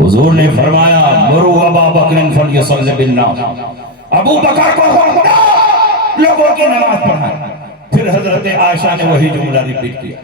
حضور نے فرمایا مرو ابا بکر فلیصلی بالناس، ابو بکر کو حکم دو لوگوں کی نماز پڑھائیں۔ پھر حضرت عائشہ نے وہی جملہ ریپیٹ کیا۔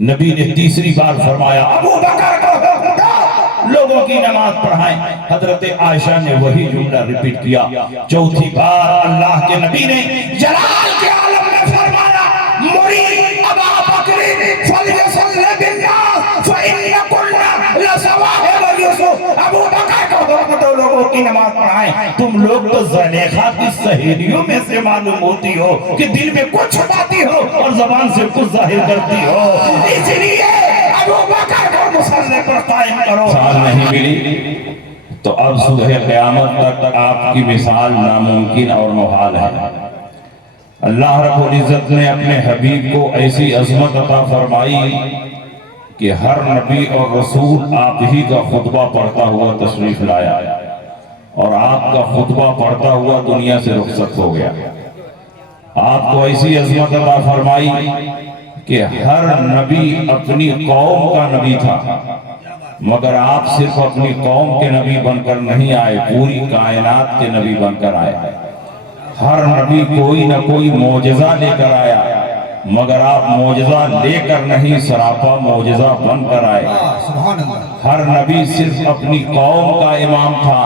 نبی نے تیسری بار فرمایا ابو بکر کو حکم دو لوگوں کی نماز پڑھائیں۔ حضرت عائشہ نے وہی جملہ ریپیٹ کیا۔ چوتھی بار اللہ کے نبی نے جلال کے عالم میں فرمایا مری ابا بکر فلیصلی بالناس فإن كنا لصواحب یوسف، ابو بکر کو حکم دو لوگوں کی نماز پڑھائیں۔ تم لوگ تو زلیخا کی سہیلیوں میں سے معلوم ہوتی ہو کہ دل میں کچھ چھپاتی ہو اور زبان سے کچھ ظاہر کرتی ہو، اس لیے ابو بکر کو مصلی پر قائم کرو۔ مثال نہیں ملی تو اب صبح قیامت تک آپ کی مثال ناممکن اور محال ہے۔ اللہ رب العزت نے اپنے حبیب کو ایسی عظمت عطا فرمائی کہ ہر نبی اور رسول آپ ہی کا خطبہ پڑھتا ہوا تشریف لایا اور آپ کا خطبہ پڑھتا ہوا دنیا سے رخصت ہو گیا۔ آپ کو ایسی عظمت عطا فرمائی کہ ہر نبی اپنی قوم کا نبی تھا، مگر آپ صرف اپنی قوم کے نبی بن کر نہیں آئے، پوری کائنات کے نبی بن کر آئے۔ ہر نبی کوئی نہ کوئی معجزہ لے کر آیا، مگر آپ معجزہ لے کر نہیں سراپا معجزہ بن کر آئے۔ ہر نبی صرف اپنی قوم کا امام تھا،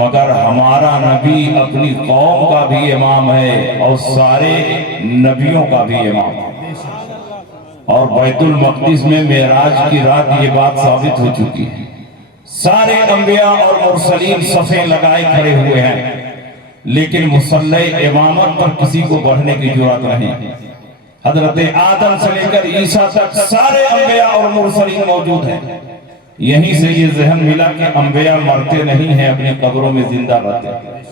مگر ہمارا نبی اپنی قوم کا بھی امام ہے اور سارے نبیوں کا بھی امام ہے۔ اور بیت المقدس میں معراج کی رات یہ بات ثابت ہو چکی ہے۔ سارے انبیاء اور مرسلین صفیں لگائے کھڑے ہوئے ہیں، لیکن مصلی امامت پر کسی کو بڑھنے کی جرات نہیں۔ حضرت آدم سے لے کر عیسیٰ تک سارے انبیاء اور مرسلین موجود ہیں۔ یہیں سے یہ ذہن ملا کہ انبیاء مرتے نہیں ہیں، اپنی قبروں میں زندہ رہتے ہیں۔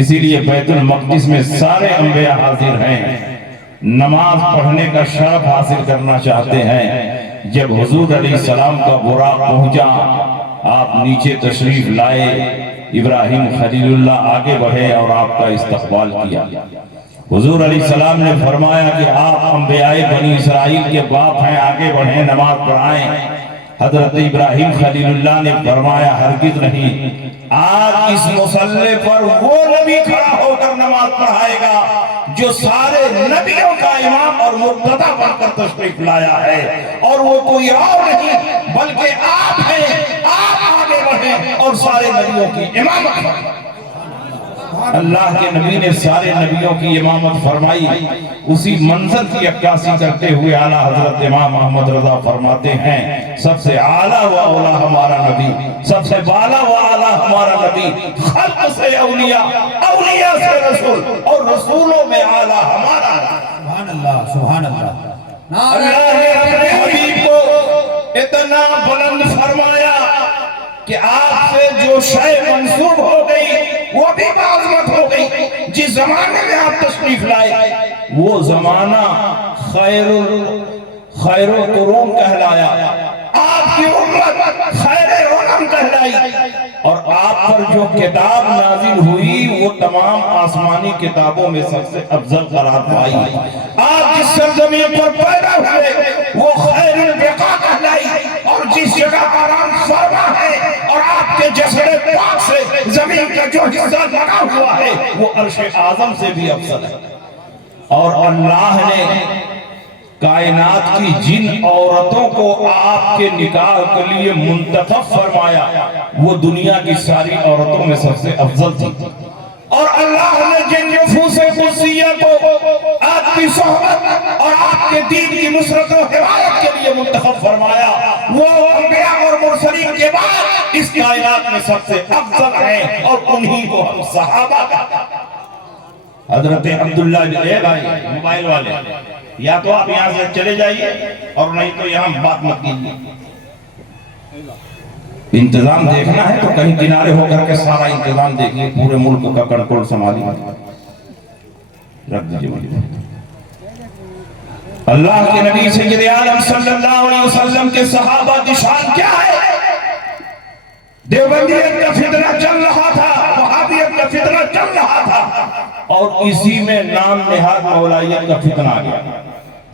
اسی لیے بیت المقدس میں سارے انبیاء حاضر ہیں، نماز پڑھنے کا شرف حاصل کرنا چاہتے ہیں۔ جب حضور علیہ السلام کا براق پہنچا، آپ نیچے تشریف لائے، ابراہیم خلیل اللہ آگے بڑھے اور آپ کا استقبال کیا۔ حضور علیہ السلام نے فرمایا کہ آپ انبیاء بنی اسرائیل کے باپ ہیں، آگے بڑھیں نماز پڑھائیں۔ حضرت ابراہیم خلیل اللہ نے فرمایا ہرگز نہیں، آج اس مصلی پر وہ نبی کھڑا ہو کر نماز پڑھائے گا جو سارے نبیوں کا امام اور مقتدی بن کر تشریف لایا ہے، اور وہ کوئی اور نہیں بلکہ آپ ہیں۔ آپ آگے بڑھیں اور سارے نبیوں کی امامت فرمائیں۔ اللہ کے نبی نے سارے نبیوں کی امامت فرمائی۔ اسی منظر کی عکاسی کرتے ہوئے اعلیٰ حضرت امام محمد رضا فرماتے ہیں سب سے اعلیٰ و اولیٰ ہمارا نبی، سب سے بالا و اعلیٰ ہمارا نبی، خلق سے اولیاء، اولیاء سے رسول، اور رسولوں میں اعلیٰ ہمارا نبی۔ سبحان اللہ، سبحان اللہ۔ اللہ نے اپنے حبیب کو اتنا بلند فرمایا کہ آپ سے جو شے منسوب ہو گئی وہ بھی معظمت ہو گئی۔ جس زمانے میں آپ تشریف لائے وہ زمانہ خیر القرون کہلایا، آپ کی امت خیر الامم کہلائی، اور آپ پر جو کتاب نازل ہوئی وہ تمام آسمانی کتابوں میں سب سے افضل قرار پائی۔ آپ جس سرزمین پر پیدا ہوئے وہ خیر البقاع کہلائی، اور جس جگہ آرام فرما ہے اور آپ کے جسد پاک سے زمین کا جو حصہ لگا ہوا ہے وہ عرش اعظم سے بھی افضل ہے۔ اور اللہ نے کائنات کی جن عورتوں کو آپ کے نکاح کے لیے منتخب فرمایا وہ دنیا کی ساری عورتوں میں سب سے افضل تھی، اور اللہ نے جن نفوس قدسیہ کو آپ کی صحبت اور آپ کے دین کی نصرت و حمایت کے لیے منتخب فرمایا وہ انبیاء اور مرسلین کے بعد اس کائنات میں سب سے افضل ہیں، اور انہی کو ہم صحابہ کہتے ہیں۔ حضرت عبداللہ بھائی موبائل والے یا تو آپ یہاں سے چلے جائیے اور نہیں تو یہاں بات مت کیجیے۔ انتظام دیکھنا ہے تو کہیں کنارے ہو کر کے سارا انتظام دیکھیے، پورے ملک کا کنٹرول سنبھالیے۔ رکھ دیجیے مجھے۔ اللہ کے نبی سید عالم صلی اللہ علیہ وسلم کے صحابہ کی شان کیا ہے؟ دیوبندیت کا فتنہ چل رہا تھا، وہابیت کا فتنہ چل رہا تھا، اور اسی میں نام نہاد مولائیت کا فتنہ آ گیا۔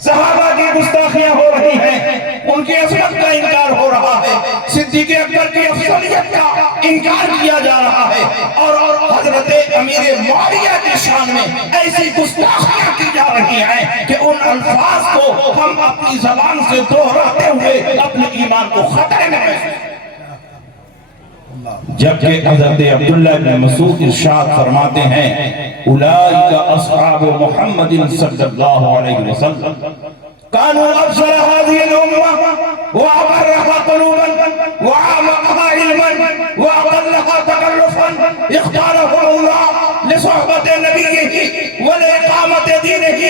صحابہ کی گستاخیاں ہو رہی ہیں، ان کی عصمت کا انکار ہو رہا ہے، صدیق اکبر کی افضلیت کا انکار کیا جا رہا ہے، اور حضرت امیر معاویہ کی شان میں ایسی گستاخیاں کی جا رہی ہیں کہ ان الفاظ کو ہم اپنی زبان سے دہراتے ہوئے اپنے ایمان کو خطرے میں محسوس کرتے ہیں۔ جبکہ حضرت عبداللہ بن مسعود ارشاد فرماتے ہیں اولئک اصحاب محمد صلی اللہ علیہ وسلم كانوا افضل هذه الامه وابرها قلوبا وعمقها علما واقلها تكلفا اختارهم الله لصحبة نبيه ولاقامة دينه۔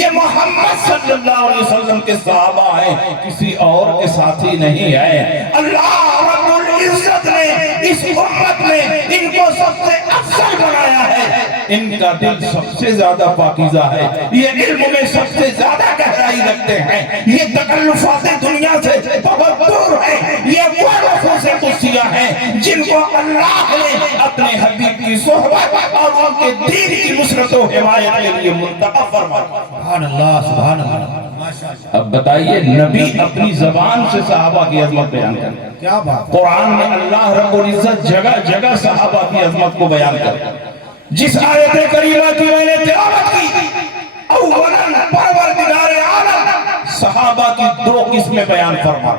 یہ محمد صلی اللہ علیہ وسلم کے صحابہ ہیں، کسی اور کے ساتھی نہیں ہیں۔ اللہ رب العزت نے اس امت میں ان کو سب سے افضل بنایا ہے، ان کا دل سب سے زیادہ پاکیزہ ہے، یہ علم میں سب سے زیادہ گہرائی رکھتے ہیں، یہ تکلفات دنیا سے بہت دور ہیں، یہ وہ نفوس قدسیہ ہیں جن کو اللہ نے اپنے حبیب کی صحبت اور ان کے دین کی نصرت و حمایت کے لیے منتخب فرمایا۔ سبحان اللہ سبحان اللہ۔ اب بتائیے، نبی اپنی زبان سے صحابہ کی عظمت بیان کرتے ہیں، کیا بات، قرآن میں اللہ رب العزت جگہ جگہ صحابہ کی عظمت کو بیان کرتے ہیں۔ جس آیت کریمہ کی میں نے تلاوت کی، اولاً پروردگار عالم صحابہ کی دو قسمیں بیان فرما،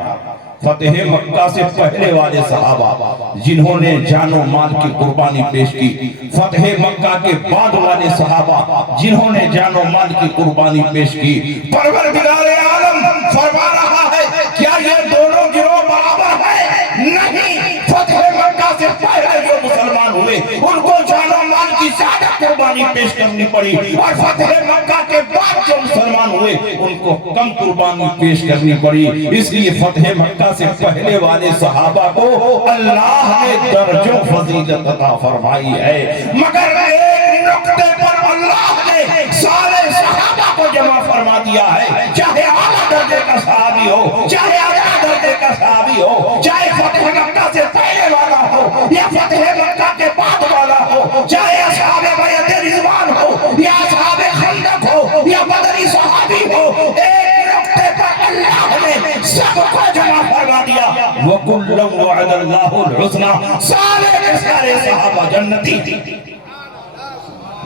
فتح مکہ سے پہلے والے صحابہ جنہوں نے جان و مال کی قربانی پیش کی، فتح مکہ کے بعد والے صحابہ جنہوں نے جان و مال کی قربانی پیش کی۔ پروردگار عالم فرما رہا ہے کیا یہ دونوں گروہ برابر ہیں؟ نہیں، فتح مکہ سے پہلے جو مسلمان ہوئے ان کو جان و مال کی زیادہ قربانی پیش کرنی پڑی، اور فتح مکہ کے بعد جو مسلمان ہوئے ان کو کم قربانی پیش کرنی پڑی۔ اس لیے فتح مکہ سے پہلے والے صحابہ کو اللہ نے درجوں فضیلت عطا فرمائی ہے، مگر ایک نقطے پر اللہ نے سارے صحابہ کو جمع فرما دیا ہے، چاہے اعلیٰ درجے کا صحابی ہو، چاہے ادنا درجے کا صحابی ہو، چاہے فتح مکہ سے پہلے والا ہو یا فتح مکہ کے بعد والا ہو، چاہے اصحاب بیعت رضوان ہو یا اصحاب خندق ہو یا بدری صحابی ہو، ایک نقطے پر اللہ نے سب کو جمع فرما دیا۔ وَكُلًّا وَعَدَ اللَّهُ الْحُسْنَى، سارے کے سارے صحابہ جنتی تھی۔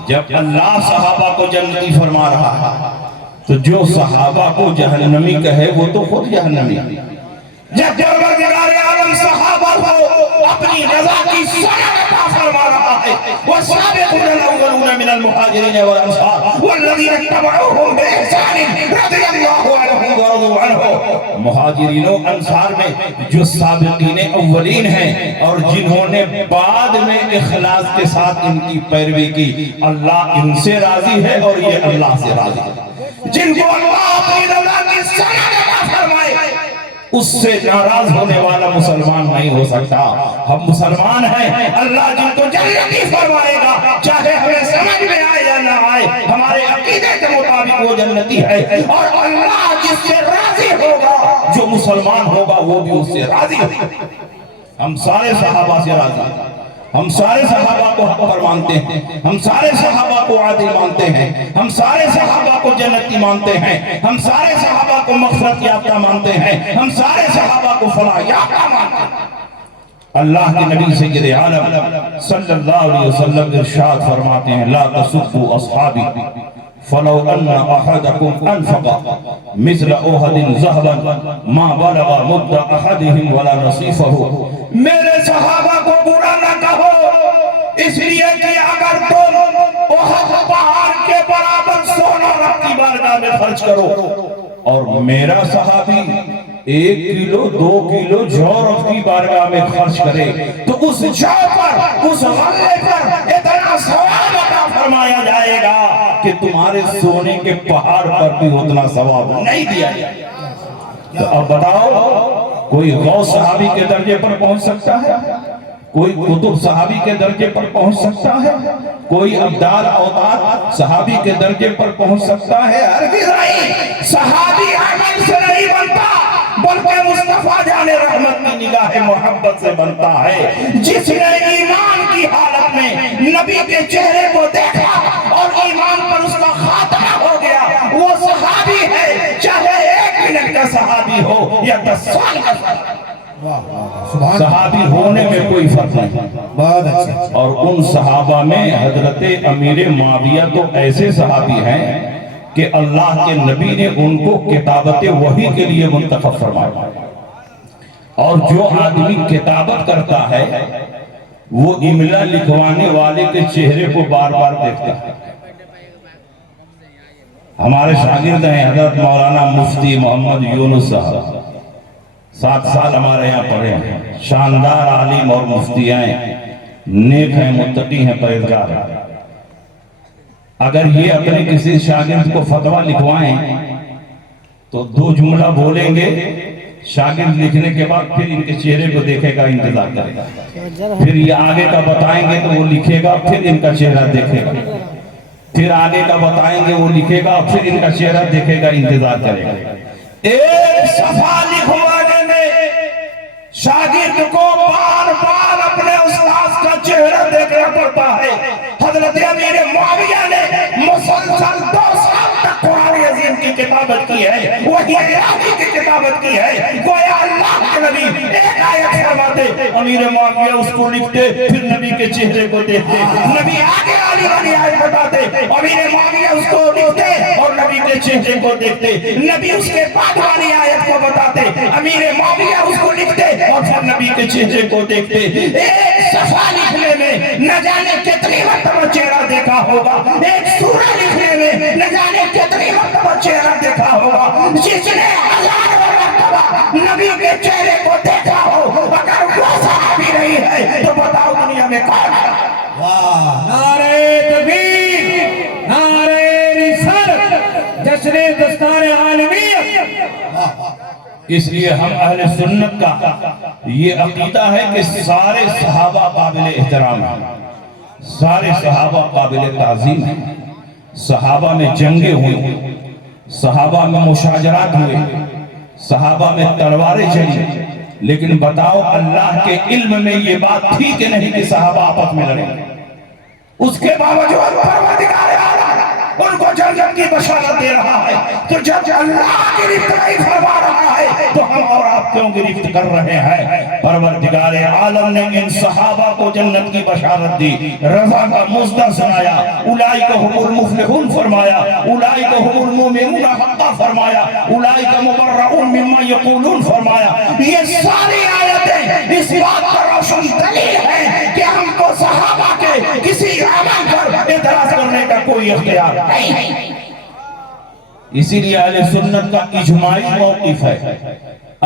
جب اللہ صحابہ کو جنتی فرما رہا ہے تو جو صحابہ کو جہنمی کہے وہ تو خود جہنمی۔ جب پروردگار عالم صحابہ کو اپنی رضا کی سند عطا فرما رہا ہے، والسابقون الاولون من المہاجرین والانصار والذین اتبعوهم بإحسان رضی اللہ عنہم ورضوا عنہ، مہاجرین و انصار میں جو سابقین اولین ہیں اور جنہوں نے بعد میں اخلاص کے ساتھ ان کی پیروی کی، اللہ ان سے راضی ہے اور یہ اللہ سے راضی ہے۔ جن کو اللہ اپنی رضا کی سند عطا فرمائے اس سے ناراض ہونے والا مسلمان نہیں ہو سکتا۔ ہم مسلمان ہیں، اللہ جن کو جنتی فرمائے گا، چاہے ہمیں سمجھ میں آئے یا نہ آئے، ہمارے عقیدے کے مطابق وہ جنتی ہے، اور اللہ جس سے راضی ہوگا، جو مسلمان ہوگا وہ بھی اس سے راضی ہوگا۔ ہم سارے صحابہ سے راضی ہیں، ہم سارے صحابہ کو حق پر مانتے ہیں، ہم سارے صحابہ کو عادل مانتے ہیں، ہم سارے صحابہ کو جنتی مانتے ہیں، ہم سارے صحابہ کو مغفرت یافتہ مانتے ہیں، ہم سارے صحابہ کو فلاح یافتہ مانتے ہیں۔ اللہ کے نبی سید عالم صلی اللہ علیہ وسلم ارشاد فرماتے ہیں لا تسبوا اصحابی فلو ان احدکم انفق مثل احد ذهبا ما بلغ مد احدهم ولا نصیفه۔ میرے صحابہ کو برا نہ کہو، اس لیے کہ اگر تم احد پہاڑ کے برابر سونا رب کی بارگاہ میں خرچ کرو اور میرا صحابی 1 کلو 2 کلو جو رب کی بارگاہ میں خرچ کرے تو اس جو پر، اس غلے پر اتنا ثواب عطا فرمایا جائے گا کہ تمہارے سونے کے پہاڑ پر بھی اتنا ثواب نہیں دیا جائے گا۔ تو اب بتاؤ، کوئی غوث صحابی کے درجے پر پہنچ سکتا ہے؟ کوئی قطب صحابی کے درجے پر پہنچ سکتا ہے؟ کوئی ابدال اوتاد صحابی کے درجے پر پہنچ سکتا ہے؟ ہرگز نہیں۔ صحابی عمل سے نہیں بنتا بلکہ مصطفیٰ جان رحمت کی نگاہ محبت سے بنتا ہے۔ جس نے ایمان کی حالت میں نبی کے چہرے کو دیکھا اور ایمان پر اس کا خاتمہ ہو گیا وہ صحابی ہے۔ 10 سال کا فرق۔ واہ واہ سبحان صحابی ہونے میں کوئی فرق نہیں۔ بہت اچھا اور ان صحابہ میں حضرت امیر معاویہ تو ایسے صحابی ہیں کہ اللہ کے نبی نے ان کو کتابت وحی کے لیے منتخب فرمایا، اور جو آدمی کتابت کرتا ہے وہ املا لکھوانے والے کے چہرے کو بار بار دیکھتا ہے۔ ہمارے شاگرد ہیں حضرت مولانا مفتی محمد یونس صاحب، 7 سال ہمارے یہاں پڑھے ہیں، شاندار عالم اور مفتی ہیں، نیک ہیں، متقی ہیں، پرہیزگار ہیں۔ اگر یہ اپنے کسی شاگرد کو فتویٰ لکھوائیں تو 2 جملہ بولیں گے، شاگرد لکھنے کے بعد پھر ان کے چہرے کو دیکھے گا، انتظار کرے گا، پھر یہ آگے کا بتائیں گے تو وہ لکھے گا، پھر ان کا چہرہ دیکھے گا، پھر آگے کا بتائیں گے وہ لکھے گا، پھر ان کا چہرہ دیکھے گا، انتظار کرے گا۔ ایک صفحہ لکھوانے میں شاگرد کو بار بار اپنے استاذ کا چہرہ دیکھنا پڑتا ہے۔ حضرت امیر معاویہ نے مسلسل 2 سال تک قرآن عظیم کی کتابت کی ہے، وحی الہی کی کتابت کی ہے۔ گویا اللہ کے نبی ایک آیت فرماتے، امیر معاویہ اس کو لکھتے، پھر نبی کے چہرے کو دیکھتے، نبی آگے آنے والی آیت بتاتے، امیر معاویہ اس کو لکھتے اور نبی کے چہرے کو دیکھتے، نبی اس کے بعد والی آیت کو بتاتے، امیر معاویہ اس کو لکھتے اور پھر نبی کے چہرے کو دیکھتے۔ ایک صفحہ لکھنے میں نہ جانے کتنی مرتبہ چہرہ دیکھا ہوگا، ایک سورہ لکھنے میں نہ جانے کتنی مرتبہ چہرہ دیکھا ہوگا۔ جس نے 1000 مرتبہ نبی کے چہرے کو دیکھا ہو، اگر وہ صحابی نہیں ہے تو بتاؤ دنیا میں کون ہے؟ واہ نعرہ تکبیر، نعرہ رسالت، جشن دستار عالمیت۔ اس لیے ہم اہل سنت کا یہ عقیدہ ہے کہ سارے صحابہ قابل احترام ہیں، سارے صحابہ قابل تعظیم ہیں۔ صحابہ میں جنگیں ہوئی، صحابہ میں مشاجرات ہوئے، صحابہ میں تلواریں چلی، لیکن بتاؤ اللہ کے علم میں یہ بات تھی کہ نہیں کہ صحابہ آپس میں لڑیں؟ اس کے باوجود پروردگار عالم ان کو جنت کی بشارت دے رہا ہے۔ تو جب اللہ گرفت نہیں فرما رہا ہے تو ہم اور آپ کیوں گرفت کر رہے ہیں؟ پروردگار عالم نے ان صحابہ کو جنت کی بشارت دی، رضا کا مزدہ سنایا، اولئک هم المفلحون فرمایا، اولئک هم المؤمنون حقا فرمایا، اولئک مبرؤون مما یقولون فرمایا۔ یہ ساری آیتیں اس بات پر روشن دلیل ہے کہ ہم کو صحابہ کے کسی عمل پر اعتراض کرنے کا کوئی اختیار نہیں۔ اسی لیے اہل سنت کا اجماعی موقف ہے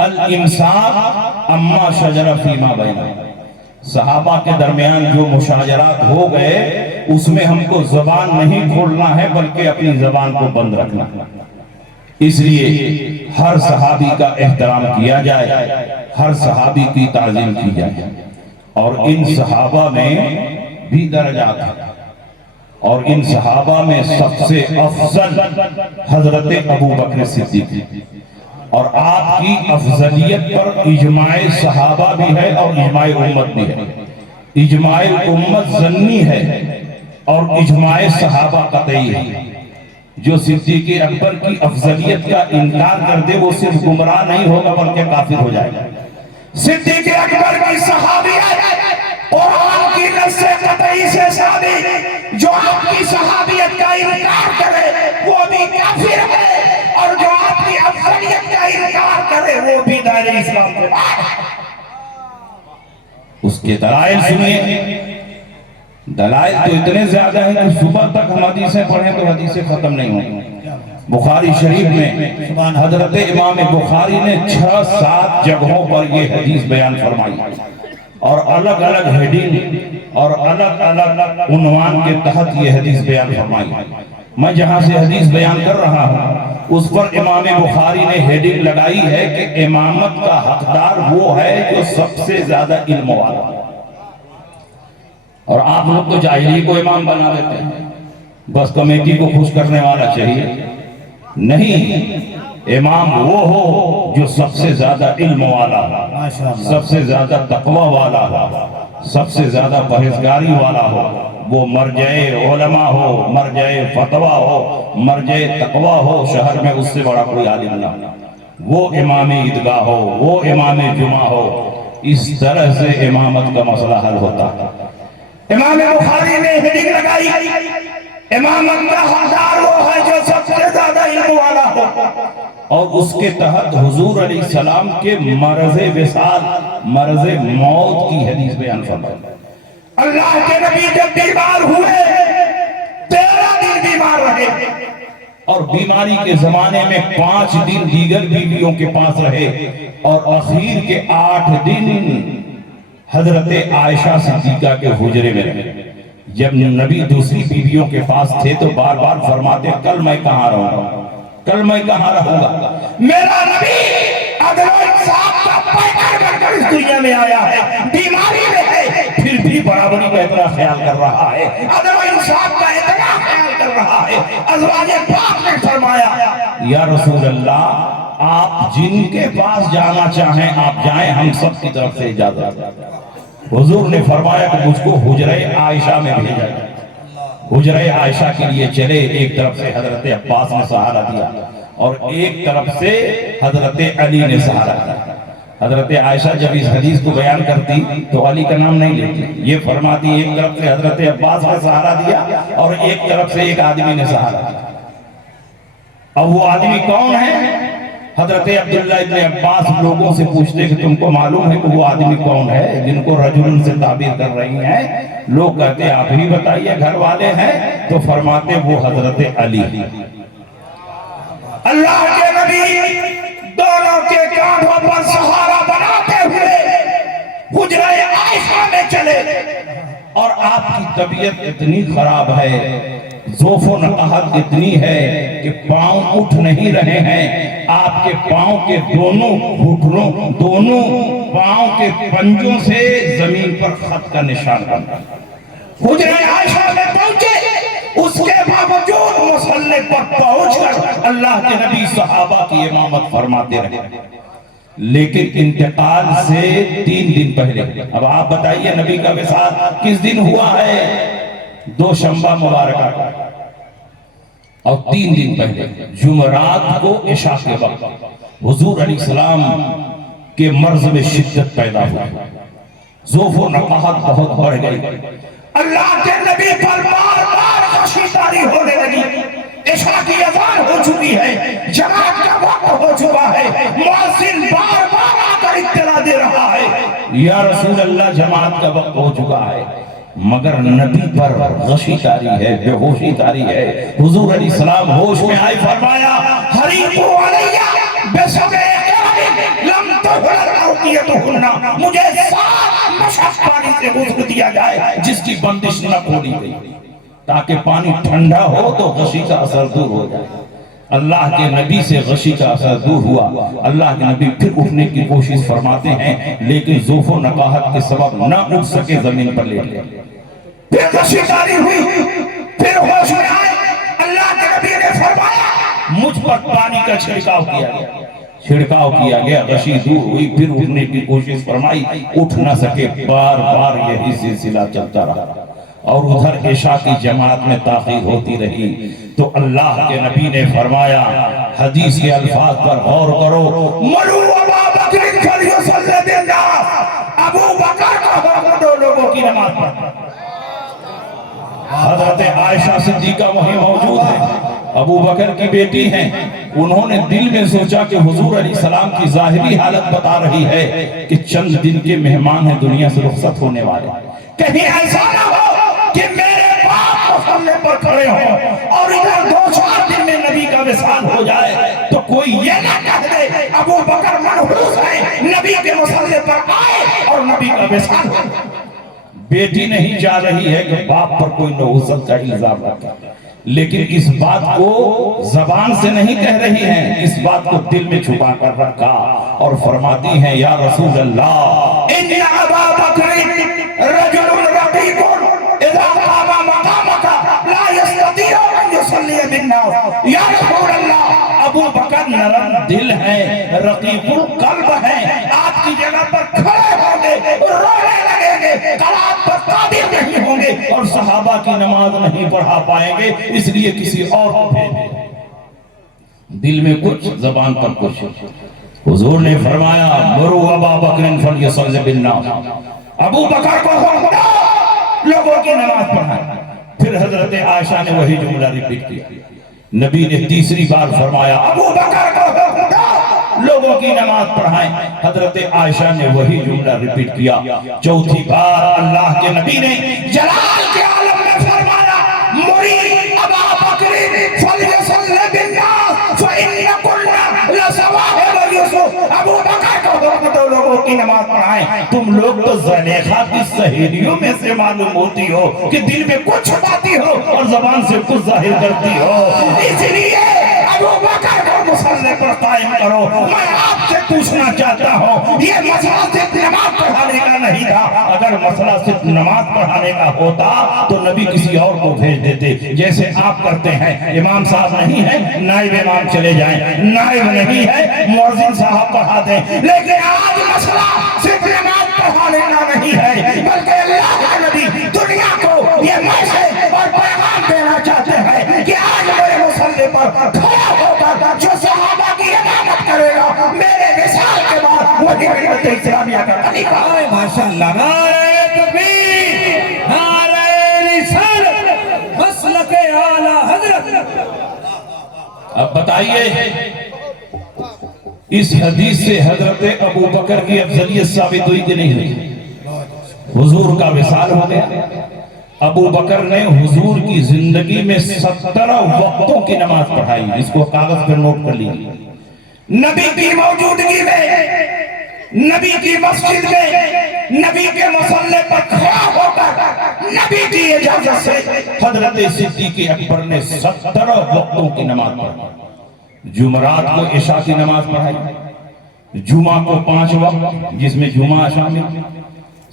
الامساک اما شجر فیما بینہم۔ صحابہ کے درمیان جو مشاجرات ہو گئے اس میں ہم کو زبان نہیں کھولنا ہے بلکہ اپنی زبان کو بند رکھنا۔ اس لیے ہر صحابی کا احترام کیا جائے، ہر صحابی کی تعظیم کی جائے، اور ان صحابہ میں بھی درجات ہیں، اور ان صحابہ میں سب سے افضل حضرت ابو بکر صدیق، اور آپ کی افضلیت پر اجماع صحابہ بھی ہے اور اجماع امت بھی ہے۔ اجماع امت ظنی ہے اور اجماع صحابہ قطعی ہے۔ جو صدیق اکبر کی افضلیت کا انکار کر دے وہ صرف گمراہ نہیں ہوگا بلکہ کافر ہو جائے گا۔ صدیق اکبر کی صحابیت قرآن کی نص قطعی سے ثابت، جو آپ کی صحابیت کا انکار کرے وہ بھی کافر ہے، اور جو آپ کی افضلیت کا انکار کرے وہ بھی دائرہ اسلام کے باہر ہے۔ اس کے دلائل سنیے، دلائل تو اتنے زیادہ ہیں کہ صبح تک ہم حدیثیں پڑھیں تو حدیثیں ختم نہیں ہوں۔ بخاری شریف میں حضرت امام بخاری نے 6-7 جگہوں پر یہ حدیث بیان فرمائی، اور الگ الگ ہیڈنگ اور الگ الگ عنوان کے تحت یہ حدیث بیان فرمائی۔ میں جہاں سے حدیث بیان کر رہا ہوں اس پر امام بخاری نے ہیڈنگ لگائی ہے کہ امامت کا حقدار وہ ہے جو سب سے زیادہ علم والا۔ اور آپ لوگ تو جاہلی کو امام بنا دیتے ہیں، بس کمیٹی کو خوش کرنے والا چاہیے۔ نہیں، امام وہ ہو جو سب سے زیادہ علم والا ہو، سب سے زیادہ تقوی والا ہو، سب سے زیادہ پرہیزگاری والا ہو، وہ مرجع علماء ہو، مرجع فتویٰ ہو، مرجع تقوی ہو، شہر میں اس سے بڑا کوئی عالم نہ۔ وہ امام عیدگاہ ہو، وہ امام جمعہ ہو، اس طرح سے امامت کا مسئلہ حل ہوتا ہے۔ امام بخاری نے ہیڈنگ لگائی، امامت کا حقدار وہ ہے جو سب سے زیادہ علم والا ہو، اور اس کے تحت حضور علیہ السلام کے مرض وصال، مرض موت کی حدیث بیان فرمائی۔ اللہ کے نبی جب بیمار ہوئے 13 دن بیمار رہے، اور بیماری کے زمانے میں 5 دن دیگر بیویوں کے پاس رہے، اور اخیر کے 8 دن حضرت عائشہ صدیقہ کے حجرے میں رہے۔ جب نبی دوسری بیویوں کے پاس تھے تو بار بار فرماتے کل میں کہاں رہوں گا، کل میں کہاں رہوں گا، میرا نبی عدل و انصاف کا پیغام بن کر اس دنیا میں آیا ہے، بیماری میں ہے پھر بھی برابری کا اتنا خیال کر رہا ہے، عدل و انصاف کا اتنا خیال کر رہا ہے۔ ازواج پاک نے فرمایا یا رسول اللہ آپ جن کے پاس جانا چاہیں آپ جائیں، ہم سب کی طرف سے اجازت ہے۔ حضور نے فرمایا کہ مجھ کو حجرہ عائشہ میں بھیجا جائے۔ حجرہ عائشہ کے لیے چلے، ایک طرف سے حضرت عباس نے سہارا دیا اور ایک طرف سے حضرت علی نے سہارا دیا۔ حضرت عائشہ جب اس حدیث کو بیان کرتی تو علی کا نام نہیں لیتی، یہ فرماتی ایک طرف سے حضرت عباس نے سہارا دیا اور ایک طرف سے ایک آدمی نے سہارا دیا۔ اب وہ آدمی کون ہے؟ حضرت عبداللہ ابن عباس لوگوں سے پوچھتے کہ تم کو معلوم ہے کہ وہ آدمی کون ہے جن کو رجل سے تعبیر کر رہی ہیں؟ لوگ کہتے آپ ہی بتائیے، گھر والے ہیں، تو فرماتے وہ حضرت علی۔ اللہ کے نبی دونوں کے کانٹوں پر سہارا بناتے ہوئے حجرہ عائشہ میں چلے، اور آپ کی طبیعت اتنی خراب ہے، ضعف و نقاہت اتنی ہے کہ پاؤں اٹھ نہیں رہے ہیں، آپ کے پاؤں کے دونوں گھٹنوں، دونوں پاؤں کے پنجوں سے زمین پر خط کا نشان بنا۔ حجرہ عائشہ میں پہنچے، اس کے باوجود مصلی پر پہنچ کر اللہ کے نبی صحابہ کی امامت فرماتے رہے، لیکن انتقال سے 3 دن پہلے۔ اب آپ بتائیے نبی کا وصال کس دن ہوا ہے؟ دوشنبہ مبارکہ، اور 3 دن پہلے جمعرات کو عشاء کے وقت حضور علیہ السلام کے مرض میں شدت پیدا ہوئی، ضعف و نقاہت بہت بڑھ گئی، اللہ کے نبی پر بار بار خشی طاری ہونے لگی، عشاء کی اذان ہو چکی ہے، جماعت کا وقت ہو چکا ہے، مؤذن بار بار آ کر اطلاع دے رہا ہے یا رسول اللہ جماعت کا وقت ہو چکا ہے، مگر نبی پر غشی طاری ہے، بے ہوشی طاری ہے۔ حضور علیہ السلام ہوش میں آئے، فرمایا حریقو علیہ بسبع لم تحرر اوقیتہن، مجھے 7 مشق پانی سے غسل دیا جائے جس کی بندش نہ کھولی گئی، تاکہ پانی ٹھنڈا ہو تو غشی کا اثر دور ہو جائے۔ اللہ کے نبی سے غشی کا اثر دور ہوا، اللہ کے نبی پھر اٹھنے کی کوشش فرماتے ہیں، لیکن ضعف و نقاہت کے سبب نہ اٹھ سکے، زمین پر لیٹ گئے۔ پھر غشی طاری ہوئی، پھر ہوش میں آئے، اللہ کے نبی نے فرمایا مجھ پر پانی کا چھڑکاؤ کیا گیا، چھڑکاؤ کیا گیا، غشی دور ہوئی، پھر اٹھنے کی کوشش فرمائی، اٹھ نہ سکے، بار بار یہی سلسلہ چلتا رہا، اور ادھر عشاء کی جماعت میں تاخیر ہوتی رہی۔ تو اللہ کے نبی نے فرمایا، حدیث کے الفاظ پر غور کرو، مرو ابا بکر فلیصلی بالناس، ابو بکر کو حکم دو لوگوں کی نماز پڑھیں۔ حضرت عائشہ صدیقہ وہیں موجود ہیں، ابو بکر کی بیٹی ہیں، انہوں نے دل میں سوچا کہ حضور علیہ السلام کی ظاہری حالت بتا رہی ہے کہ چند دن کے مہمان ہیں، دنیا سے رخصت ہونے والے، کہیں ایسا نہ ہو کہ میرے باپ مصلی پر کھڑے ہوں اور ادھر 2-4 دن میں نبی کا وصال ہو جائے تو کوئی یہ نہ کہہ دے ابو بکر منحوس ہے، نبی کے مصلی پر آئے اور نبی کا وصال ہو۔ بیٹی نہیں چاہ رہی ہے کہ باپ پر کوئی نحوست کا الزام رکھا، لیکن اس بات کو زبان سے نہیں کہہ رہی ہیں، اس بات کو دل میں چھپا کر رکھا، اور فرماتی ہیں یا رسول اللہ ان ابا بکر رجل رقیق اذا قام مقامک لا يستطيع ان يصلي بالناس، یا رسول اللہ ابو بکر نرم دل ہے، رقیق القلب ہے، آپ کی جگہ پر کھڑے ہوں گے، رونے لگیں گے، قرآن پر قادر نہیں ہوں گے، اور صحابہ کی نماز نہیں پڑھا پائیں گے، اس لیے کسی اور کو بھیجیں۔ دل میں کچھ، زبان پر کچھ. حضور نے فرمایا مرو ابا بکر فلیصلی بالناس، ابو بکر کو حکم دو لوگوں کی نماز پڑھائیں. پھر حضرت عائشہ نے وہی جملہ ریپیٹ کیا. نبی نے تیسری بار فرمایا ابو بکر کو حکم دو لوگوں کی نماز پڑھائیں. حضرت عائشہ نے وہی جملہ ریپیٹ کیا. چوتھی بار اللہ کے نبی نے جلال کے عالم میں فرمایا مری ابا بکر فلیصلی بالناس فإن كنا لصواحب یوسف. ابو بکر کو حکم دو لوگوں کی نماز پڑھائیں. تم لوگ تو زلیخا کی سہیلیوں میں سے معلوم ہوتی ہو کہ دل میں کچھ چھپاتی ہو اور زبان سے کچھ ظاہر کرتی ہو. اس لیے ابو بکر کو مصلی پر قائم کرو. میں آپ سے پوچھنا چاہتا ہوں یہ مسئلہ صرف نماز پڑھانے کا نہیں تھا. اگر مسئلہ صرف نماز پڑھانے کا ہوتا تو نبی کسی اور کو بھیج دیتے جیسے آپ کرتے ہیں. امام صاحب نہیں ہے نائب امام چلے جائیں, نائب نہیں ہے مؤذن صاحب پڑھا دیں. لیکن آج مسئلہ صرف نماز پڑھانے کا نہیں ہے بلکہ اللہ کا نبی دنیا کو یہ میسج اور پیغام دینا چاہتے ہیں کہ آج میرے مصلی پر کھڑا ہو کر جو صحابہ کی امامت کرے گا میرے وصال کے بعد وہی ملت اسلامیہ کا خلیفہ. ماشاءاللہ. نعرہ تکبیر، نعرہ رسالت، مسلک اعلی حضرت. اب بتائیے اس حدیث سے حضرت ابو بکر کی افضلیت ثابت ہوئی کہ نہیں ہوئی؟ حضور کا وصال ہو گیا. ابو بکر نے حضور کی زندگی میں 17 وقتوں کی نماز پڑھائی. اس کو کاغذ پر نوٹ کر لیجیے. نبی کی موجودگی میں, نبی کی مسجد میں, نبی کے مصلی پر کھڑا ہو کر نبی کی اجازت سے حضرت صدیق اکبر نے 17 وقتوں کی نماز پڑھائی. جمعرات کو عشاء کی نماز پڑھائی, جمعہ کو 5 وقت جس میں جمعہ شامل,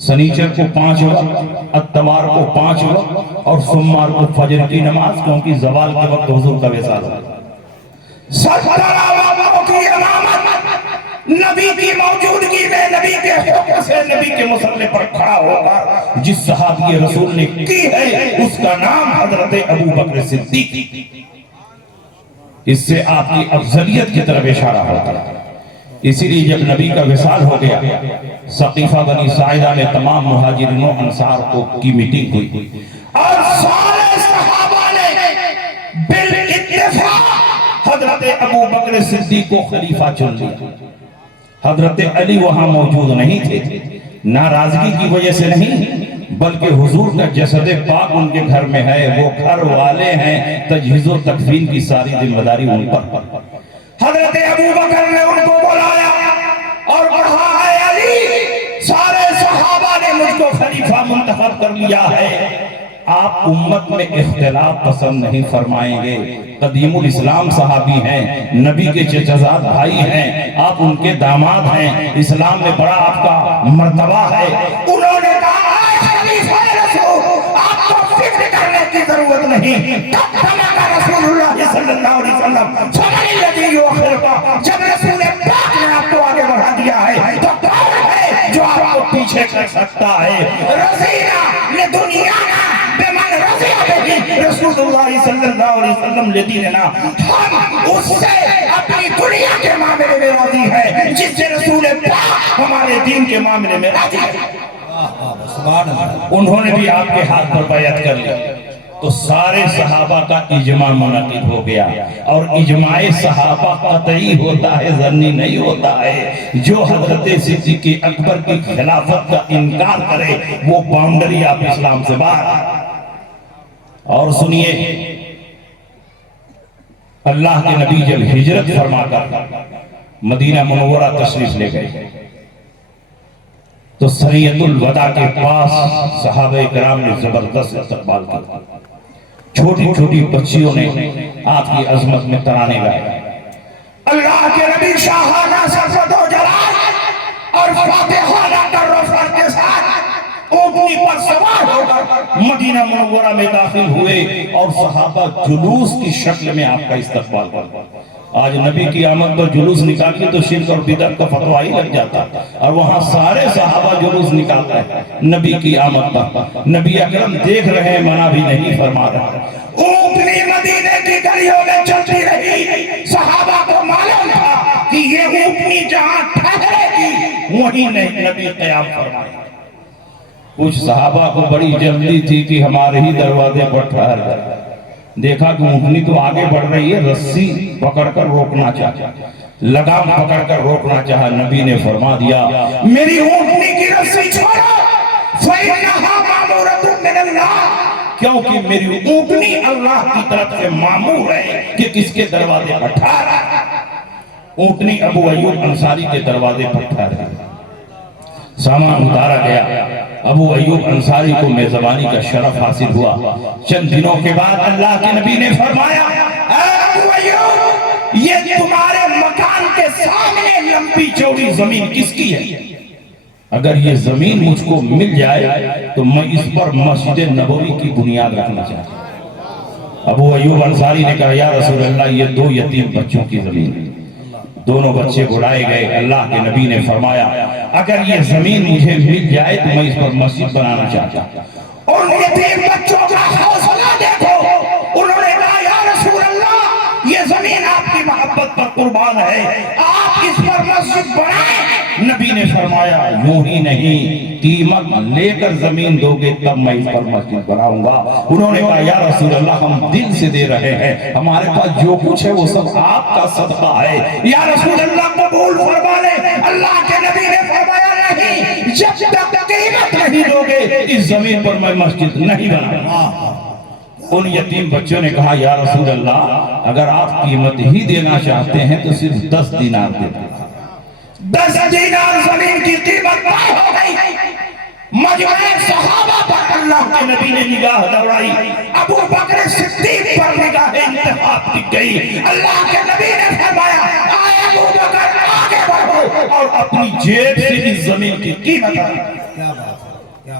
سنیچر کو 5 وقت, اتوار کو 5 وقت اور سوموار کو فجر کی نماز, کیونکہ زوال کے وقت حضور کا وصال ہوا. 17 وقتوں کی امامت نبی کی موجودگی میں, نبی کے حکم سے نبی کے مصلی پر کھڑا ہوگا. جس صحابی رسول نے کی ہے اس کا نام حضرت ابو بکر صدیق. اس سے آپ کی افضلیت کی طرف اشارہ ہوتا ہے. اسی لیے جب نبی کا وصال ہو گیا ثقیفہ بنی ساعدہ میں تمام مہاجرین و انصار کی میٹنگ ہوئی اور سارے صحابہ نے بالاتفاق حضرت ابو بکر صدیق کو خلیفہ چن لیا. حضرت علی وہاں موجود نہیں تھے, ناراضگی کی وجہ سے نہیں بلکہ حضور کا جسد پاک ان کے گھر میں ہے, وہ گھر والے ہیں, تجہیز و تکفین کی ساری ذمہ داری ان پر. حضرت ابو بکر نے ان کو بلایا اور کہا اے علی سارے صحابہ نے مجھ کو خلیفہ منتخب کر لیا ہے, آپ امت میں اختلاف پسند نہیں فرمائیں گے. قدیم الاسلام صحابی ہیں, نبی کے چچزاد بھائی ہیں, آپ ان کے داماد ہیں, اسلام میں بڑا آپ کا مرتبہ ہے. انہوں نے کہا خلیفہ رسول آپ کو فکر کرنے کی ضرورت نہیں. رسول اللہ صلی اللہ علیہ وسلم جب رسول پاک نے آپ کو آگے بڑھا دیا ہے تو کون ہے جو آپ کو پیچھے کر سکتا ہے؟ رضینا لدنیانا بمن رضی بہی رسول اللہ صلی اللہ علیہ وسلم لدیننا. ہم اس سے اپنی دنیا کے معاملے میں راضی ہیں جس سے رسول پاک ہمارے دین کے معاملے میں راضی ہے. انہوں نے بھی آپ کے ہاتھ پر بیعت کر لی تو سارے صحابہ کا اجماع منعقد ہو گیا. اور اجماع صحابہ قطعی ہوتا ہے, ظنی نہیں ہوتا ہے. جو حضرت صدیق اکبر کی خلافت کا انکار کرے وہ باؤنڈری آپ اسلام سے باہر. اور سنیے اللہ کے نبی جب ہجرت فرما کر مدینہ منورہ تشریف لے گئے تو سریۃ الوداع کے پاس صحابہ کرام نے زبردست استقبال کیا. چھوٹی چھوٹی بچیوں نے آپ کی عظمت میں ترانے گائے. اللہ کے نبی شاہانہ سرفت و جلال اور فاتحانہ ترفت کے ساتھ اونٹنی پر سوار ہو کر مدینہ منورہ میں داخل ہوئے اور صحابہ جلوس کی شکل میں آپ کا استقبال کرتے. آج نبی کی آمد پر جلوس نکالی تو شرک اور بدعت کا فتویٰ ہی لگ جاتا, اور وہاں سارے صحابہ جلوس نکالتے ہیں نبی کی آمد پر. نبی اکرم دیکھ رہے ہیں, منع بھی نہیں فرما رہا. اونٹنی مدینے کی گلیوں میں چلتی رہی, صحابہ کو معلوم تھا کہ یہ اونٹنی جہاں ٹھہرے گی وہیں نبی قیام فرمائے. کچھ صحابہ کو بڑی جلدی تھی کہ ہمارے ہی دروازے پر ٹھہر جائے. دیکھا کہ اونٹنی تو آگے بڑھ رہی ہے, رسی پکڑ کر روکنا چاہا, لگام پکڑ کر روکنا چاہا. نبی نے فرما دیا میری اونٹنی کی رسی چھوڑو, فَإِنَّهَا مَأْمُورَةٌ مِّنَ اللَّهِ, کیونکہ میری اونٹنی اللہ کی طرف سے مامور ہے کہ کس کے دروازے پر ٹھہرا. اونٹنی ابو ایوب انصاری کے دروازے پر ٹھہرا, سامان اتارا گیا. ابو ایوب انصاری کو میزبانی کا شرف حاصل ہوا. چند دنوں کے بعد اللہ کے نبی نے فرمایا اے ابو ایوب, یہ تمہارے مکان کے سامنے لمبی چوڑی زمین کس کی ہے؟ اگر یہ زمین مجھ کو مل جائے تو میں اس پر مسجد نبوی کی بنیاد رکھنا چاہتا ہوں. ابو ایوب انصاری نے کہا یا رسول اللہ, یہ 2 یتیم بچوں کی زمین ہے. دونوں بچے بڑھائے گئے. اللہ کے نبی نے فرمایا اگر یہ زمین مجھے مل جائے تو میں اس پر مسجد بنانا چاہتا ہوں. ان یتیم بچوں کا حوصلہ دیکھو, انہوں نے کہا یا رسول اللہ یہ زمین آپ کی محبت پر قربان ہے, آپ اس پر مسجد بنائیں. نبی نے فرمایا یوں ہی نہیں, قیمت لے کر زمین دو گے تب میں اس پر مسجد بناؤں گا. انہوں نے کہا یا رسول اللہ ہم دل سے دے رہے ہیں, ہمارے پاس جو کچھ ہے وہ سب آپ کا صدقہ ہے. یا رسول اللہ قبول فرما لے. اللہ کے نبی نے فرمایا نہیں, جب تک قیمت نہیں دو گے اس زمین پر میں مسجد نہیں بناؤں گا. ان یتیم بچوں نے کہا یا رسول اللہ اگر آپ قیمت ہی دینا چاہتے ہیں تو صرف 10 دینار دے دیں. 10 دینار زمین کی قیمت طے ہو گئی. مجمع صحابہ پر اللہ کے نبی نے نگاہ دوڑائی, ابو بکر صدیق پر نگاہ انتخاب کی گئی. اللہ کے نبی نے فرمایا آئے ابو بکر آگے بڑھو اور اپنی جیب سے اس زمین کی قیمت ادا.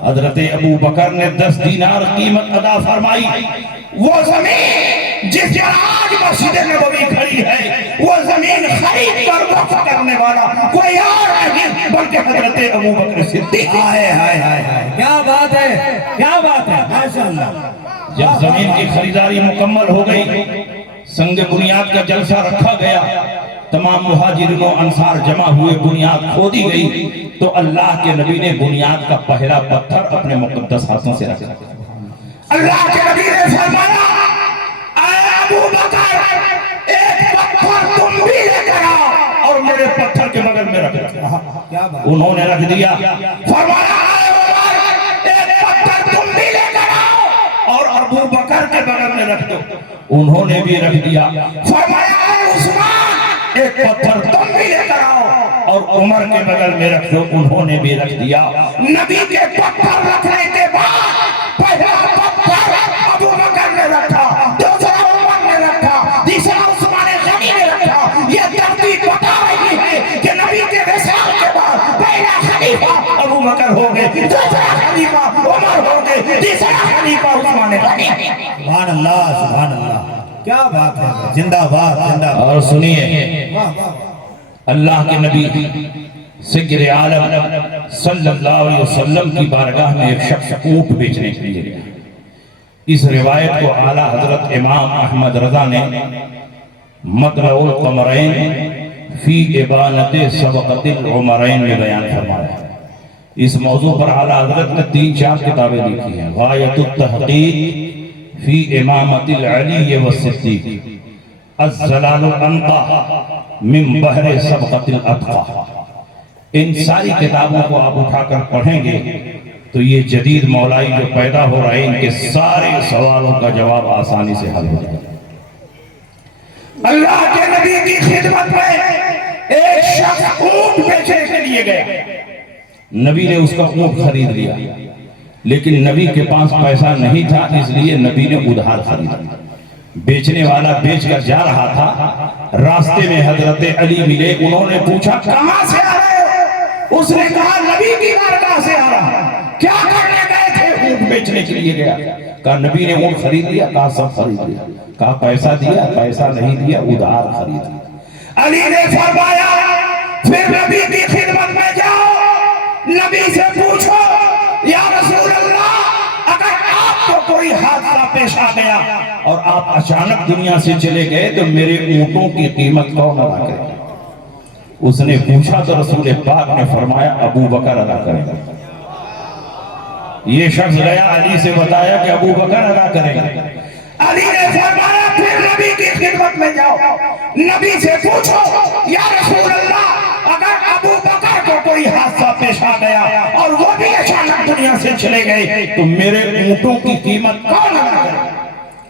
حضرت ابو بکر نے 10 دینار قیمت ادا فرمائی. وہ زمین جس پر آج مسجد نبوی کھڑی ہے وہ زمین خرید کر وقف کرنے والا کوئی اور نہیں بلکہ حضرت ابو بکر صدیق. کیا بات ہے, کیا بات ہے, ماشاءاللہ. جب زمین کی خریداری مکمل ہو گئی, سنگ بنیاد کا جلسہ رکھا گیا, تمام مہاجرین و انصار جمع ہوئے, بنیاد کھودی گئی تو اللہ کے نبی نے بنیاد کا پہلا پتھر اپنے مقدس ہاتھوں سے رکھا. اللہ کے نبی نے فرمایا اے ابو بکر ایک پتھر تم بھی لے کر آؤ اور میرے پتھر کے بغل میں رکھ دو. انہوں نے رکھ دیا. فرمایا اے عمر ایک پتھر تم بھی لے کر آؤ اور ابو بکر کے بغل میں رکھ دو. انہوں نے بھی رکھ دیا. فرمایا اے عثمان ایک پتھر تم بھی لے کر آؤ اور عمر کے بغل میں رکھ دو. انہوں نے بھی رکھ دیا. نبی کے پتھر رکھنے کے بعد پہلا پتھر ابو بکر نے رکھا, دوسرا عمر نے رکھا, تیسرا عثمان غنی نے رکھا. یہ ترتیب بتا رہی ہے کہ نبی کے وصال کے بعد پہلا خلیفہ ابو بکر ہو گئے, دوسرا خلیفہ عمر ہو گئے, تیسرا خلیفہ عثمان غنی. سبحان اللہ, سبحان اللہ, کیا بات ہے, زندہ باد, زندہ باد. اور سنیے اللہ کے نبی سید عالم صلی اللہ علیہ وسلم کی بارگاہ میں ایک شخص اونٹ بیچنے کے لیے گیا. اس روایت کو اعلیٰ حضرت امام احمد رضا نے مطلع القمرین فی ابانت سبقت العمرین میں بیان فرمایا. اس موضوع پر اعلیٰ حضرت نے 3-4 کتابیں لکھی ہیں. غایت التحقیق فی امامت العلی والصدیق, الزلال الانقا من بحر سبقت الاتقا. ان ساری کتابوں کو آپ اٹھا کر پڑھیں گے تو یہ جدید مولائی جو پیدا ہو رہے ہیں ان کے سارے سوالوں کا جواب آسانی سے حل ہو جائے. اللہ کے نبی کی خدمت میں ایک شخص اونٹ بیچنے کے لیے گیا. نبی نے اس کا اونٹ خرید لیا, لیکن نبی کے پاس پیسہ نہیں تھا, اس لیے نبی نے ادھار خریدا. بیچنے والا بیچ کر جا رہا تھا, راستے میں حضرت علی ملے. انہوں نے پوچھا کہاں سے آ رہے ہو؟ اس نے کہا نبی کی بارگاہ سے آ رہا. کیا کرنے گئے تھے؟ اونٹ بیچنے کے لیے گیا. کہا نبی نے اونٹ خرید لیا. کہا سب خرید لیا. کہا پیسہ دیا؟ پیسہ نہیں دیا, ادھار خرید لیا. علی نے فرمایا پھر نبی کی خدمت میں جاؤ, نبی سے پوچھو یا رسول اللہ اگر آپ کو کوئی حادثہ پیش آ گیا اور آپ اچانک دنیا سے چلے گئے تو میرے اونٹوں کی قیمت کون ادا کرے گا؟ اس نے پوچھا تو رسول پاک نے فرمایا ابو بکر ادا کرے گا۔ یہ شخص گیا علی سے بتایا کہ ابو بکر ادا کریں گے۔ علی نے فرمایا پھر نبی کی خدمت میں جاؤ، نبی سے پوچھو یا رسول اللہ اگر ابو بکر کو کوئی حادثہ پیش آ گیا اور وہ بھی اچانک دنیا سے چلے گئے تو میرے اونٹوں کی قیمت کون ادا کرے گا؟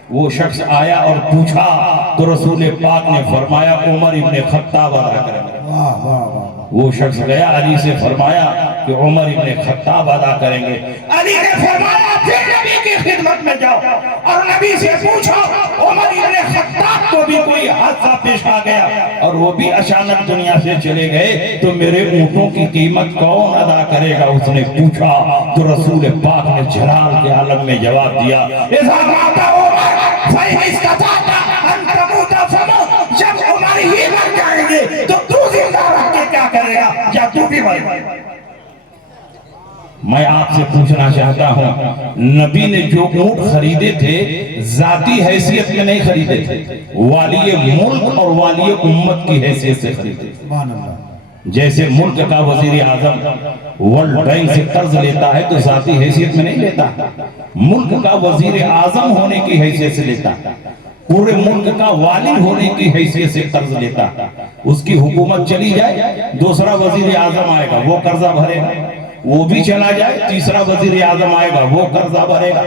وہ شخص آیا اور پوچھا تو رسول پاک نے فرمایا عمر ابن خطاب ادا کریں گے۔ واہ واہ واہ وہ شخص گیا علی سے فرمایا کہ عمر ابن خطاب ادا کریں گے۔ علی نے فرمایا پھر نبی کی خدمت میں جاؤ اور نبی سے پوچھو عمر ابن خطاب کو بھی کوئی حادثہ پیش آ گیا اور وہ بھی اچانک دنیا سے چلے گئے تو میرے اونٹوں کی قیمت کون ادا کرے گا؟ اس نے پوچھا تو رسول پاک نے جلال کے عالم میں جواب دیا اذا مات عمر فإن استطعت ان تموت فموت، جب عمر ہی مر جائیں گے تو تو زندہ رہ کے کیا کرے گا یا تو بھی مر جائے گا؟ میں آپ سے پوچھنا چاہتا ہوں نبی نے جو اونٹ خریدے تھے ذاتی حیثیت میں نہیں خریدے تھے، والی ملک اور والی امت کی حیثیت سے خریدے۔ سبحان اللہ۔ جیسے ملک کا وزیر اعظم ورلڈ بینک سے قرض لیتا ہے تو ذاتی حیثیت میں نہیں لیتا، ملک کا وزیر اعظم ہونے کی حیثیت سے لیتا، پورے ملک کا والی ہونے کی حیثیت سے قرض لیتا۔ اس کی حکومت چلی جائے دوسرا وزیر اعظم آئے گا وہ قرضہ بھرے گا، وہ بھی چلا جائے تیسرا وزیر اعظم آئے گا وہ قرضہ بھرے گا۔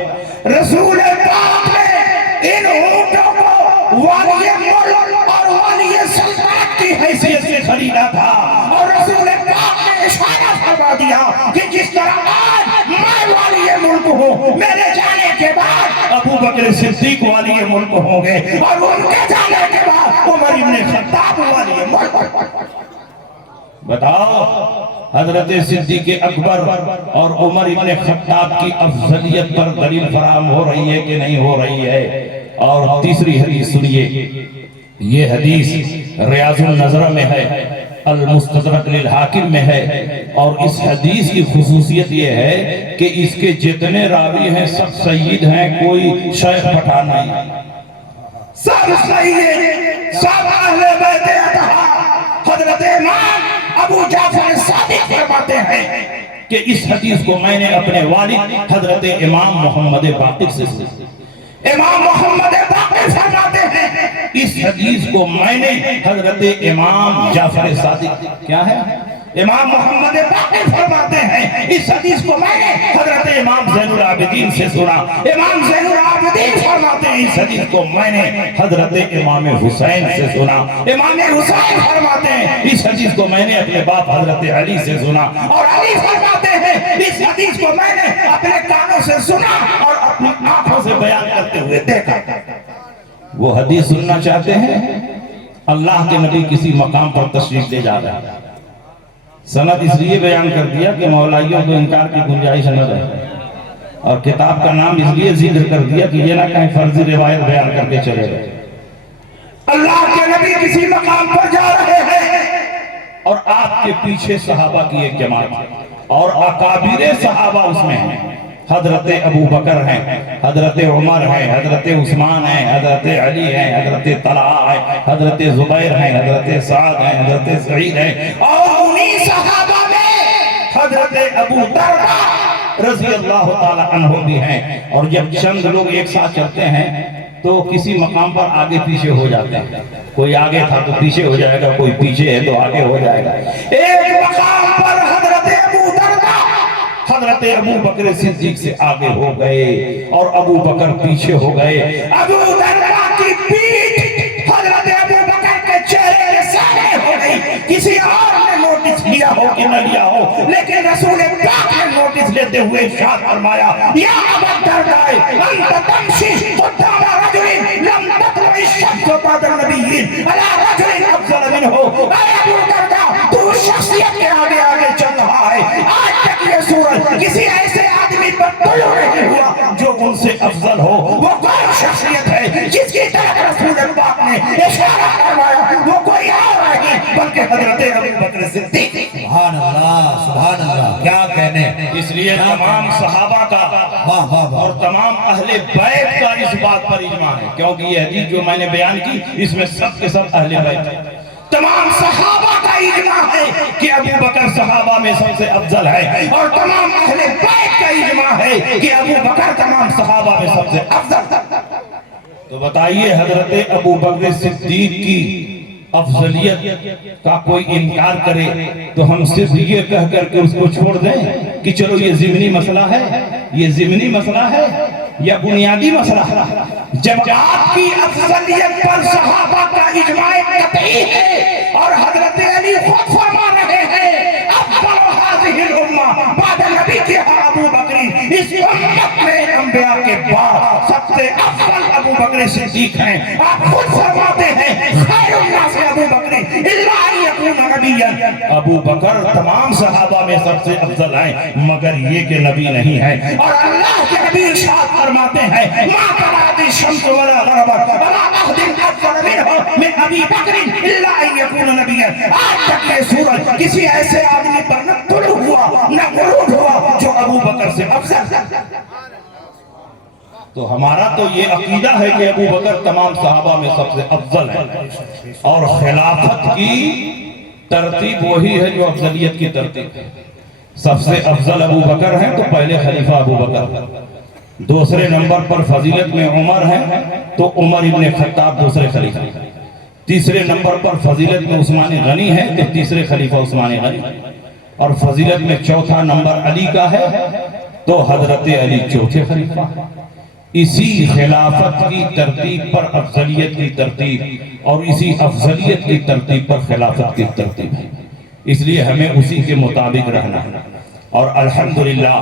رسول پاک نے ان اونٹوں کو والی ملک اور والی سلطنت کی حیثیت سے خریدا تھا اور رسول پاک نے اشارہ فرما دیا کہ جس طرح آج میں والی ملک ہوں میرے جانے کے بعد ابو بکر صدیق والی ملک ہوں گے اور ان کے جانے کے بعد عمر ابن خطاب والی ملک۔ بتاؤ حضرت صدیق اکبر اور عمر ابن خطاب کی افضلیت پر دلیل فراہم ہو رہی ہے کہ نہیں ہو رہی ہے؟ اور تیسری حدیث سنیے، یہ حدیث ریاض النظر میں ہے، المستدرک للحاکم میں ہے، اور اس حدیث کی خصوصیت یہ ہے کہ اس کے جتنے راوی ہیں سب سید ہیں، کوئی شیخ پٹھان نہیں، سب سید ہیں، سب اہل بیت اطہار۔ حضرت امام ابو جعفر صادق فرماتے ہیں کہ اس حدیث کو میں نے اپنے والد حضرت امام محمد باقر سے سنا۔ امام محمد باقر فرماتے ہیں اس حدیث کو میں نے حضرت امام جعفر صادق، کیا ہے؟ امام محمد باقر فرماتے ہیں اس حدیث کو میں نے حضرت امام زین العابدین سے سنا۔ امام زین العابدین فرماتے ہیں اس حدیث کو میں نے حضرت امام حسین سے سنا۔ امام حسین فرماتے ہیں اس حدیث کو میں نے اپنے باپ حضرت علی سے سنا، اور علی فرماتے ہیں اس حدیث کو میں نے اپنے کانوں سے سنا اور اپنی آنکھوں سے بیان کرتے ہوئے دیکھا۔ وہ حدیث سننا چاہتے ہیں؟ اللہ کے نبی کسی مقام پر تشریف لے جا رہے ہیں، سند اس لیے بیان کر دیا کہ مولائیوں کو انکار کی گنجائش نہ رہے، اور کتاب کا نام اس لیے ذکر کر دیا کہ یہ نہ کہیں فرضی روایت بیان کر کے چلے گئے۔ اللہ کے نبی کسی مقام پر جا رہے ہیں اور آپ کے پیچھے صحابہ کی ایک جماعت ہے اور اکابر صحابہ اس میں ہیں، حضرت ابو بکر ہیں، حضرت عمر ہیں، حضرت عثمان ہیں، حضرت علی ہیں، حضرت طلحہ ہیں، حضرت زبیر ہیں، حضرت سعد ہیں، حضرت سعید ہیں، اور انہی صحابہ میں حضرت ابو دردہ رضی اللہ تعالی عنہ بھی ہیں۔ اور جب چند لوگ ایک ساتھ چلتے ہیں تو کسی مقام پر آگے پیچھے ہو جاتے ہیں، کوئی آگے تھا تو پیچھے ہو جائے گا، کوئی پیچھے ہے تو آگے ہو جائے گا۔ ایک مقام پر حضرت ابو دردہ حضرت ابو بکر صدیق سے آگے ہو گئے اور ابو بکر پیچھے ہو گئے۔ ابو دردہ کی پیٹھ حضرت ابو بکر کے چہرے کے سامنے ہو گئی۔ کسی اور نے نوٹس لیا ہو کہ نہ لیا ہو، لیکن رسول پاک نے نوٹس لیتے ہوئے ارشاد فرمایا یا ابا الدرداء انت تمشی قدام رجل لم تطلع الشمس بعد النبیین علی رجل افضل منہ۔ اے ابو الدرداء تو شخصیت کے آگے آگے چل رہا ہے، آج تک یہ سورج کسی ایسے آدمی پر طلوع نہیں ہوا جو ان سے افضل ہو۔ وہ کون شخصیت ہے جس کی طرف رسول پاک نے اشارہ فرمایا؟ وہ کوئی اور نہیں بلکہ حضرت ابو بکر صدیق۔ سبحان اللہ سبحان اللہ، کیا کہنے۔ اس لیے تمام صحابہ کا واہ واہ واہ، اور تمام اہل بیت کا اس بات پر اجماع ہے، کیونکہ یہ حدیث جو میں نے بیان کی اس میں سب کے سب اہل بیت ہیں، تمام صحابہ کا اجماع ہے کہ ابو بکر صحابہ میں سب سے افضل ہے، اور تمام اہل بیت کا اجماع ہے کہ ابو بکر تمام صحابہ میں سب سے افضل ہے۔ تو بتائیے حضرت ابو بکر صدیق کی افضلیت کا کوئی انکار کرے تو ہم صرف یہ کہہ کر کے اس کو چھوڑ دیں کہ چلو یہ ضمنی مسئلہ ہے، یہ ضمنی مسئلہ ہے یا بنیادی مسئلہ ہے؟ جب آپ کی افضلیت پر صحابہ کا اجماع قطعی ہے اور حضرت علی خود فرما رہے ہیں افضل هذه الامہ بعد نبی کے ابو بکر، اس امت میں انبیاء کے بعد سب سے افضل ابو بکر صدیق ہیں، آپ خود فرماتے ہیں خیر الناس ابو بکر الا ان یکون نبیا، ابو بکر تمام صحابہ میں سب سے افضل ہیں مگر یہ کہ نبی نہیں ہے، اور اللہ کے نبی ارشاد فرماتے ہیں ما طلعت الشمس ولا غربت ولا احد افضل منه من ابی بکر الا ان یکون نبیا، آج تک یہ سورج کسی ایسے آدمی پر نہ طلوع ہوا نہ غروب ہوا جو ابو بکر سے افضل ہے۔ تو ہمارا تو یہ عقیدہ ہے کہ ابو بکر تمام صحابہ میں سب سے افضل ہے، اور خلافت کی ترتیب وہی ہے جو افضلیت کی ترتیب ہے۔ سب سے افضل ابو بکر ہیں تو پہلے خلیفہ ابو بکر، دوسرے نمبر پر فضیلت میں عمر ہیں تو عمر ابن خطاب دوسرے خلیفہ، تیسرے نمبر پر فضیلت میں عثمان غنی ہے تو تیسرے خلیفہ عثمان غنی، اور فضیلت میں چوتھا نمبر علی کا ہے تو حضرت علی چوتھے خلیفہ۔ اسی خلافت کی ترتیب پر افضلیت کی ترتیب اور اسی افضلیت کی ترتیب پر خلافت کی ترتیب ہے، اس لیے ہمیں اسی کے مطابق رہنا ہے۔ اور الحمدللہ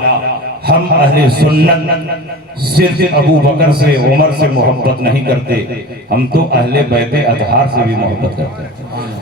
ہم اہل سنت صرف ابو بکر سے عمر سے محبت نہیں کرتے، ہم تو اہل بیت اطہار سے بھی محبت کرتے ہیں،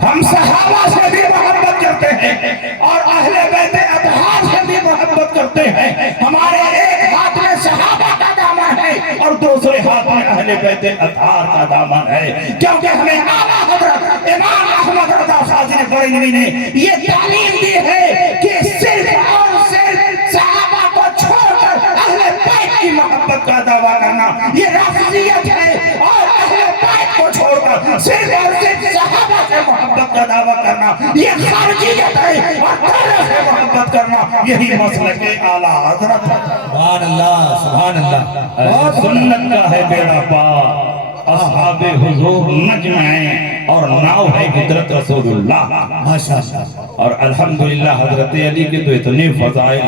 ہم صحابہ سے بھی محبت کرتے ہیں اور اہل بیت اطہار سے بھی محبت کرتے ہیں۔ ہمارے ایک ہاتھ میں صحابہ کا دامن ہے اور دوسرے ہاتھ میں اہل بیت اطہار کا دامن ہے، کیونکہ ہمیں اعلیٰ حضرت امام احمد رضا شاذلی بریلوی نے یہ تعلیم دی ہے کہ صرف اور صرف صحابہ کو چھوڑ کر اہل بیت کی محبت کا دعویٰ کرنا یہ رافضیت ہے، اور اہل بیت کو چھوڑ کر صرف اور صرف صحابہ سے محبت کا دعویٰ کرنا یہ خارجیت ہے، اور طرح سے محبت کرنا یہی مسلک اعلیٰ حضرت ہے۔ سبحان اللہ سبحان اللہ۔ سنت کا ہے بیڑا پار، اصحاب حضور نجم ہیں اور ناؤ ہے ہجرت رسول اللہ، ماشاءاللہ۔ اور الحمدللہ حضرت علی کے تو اتنے فضائل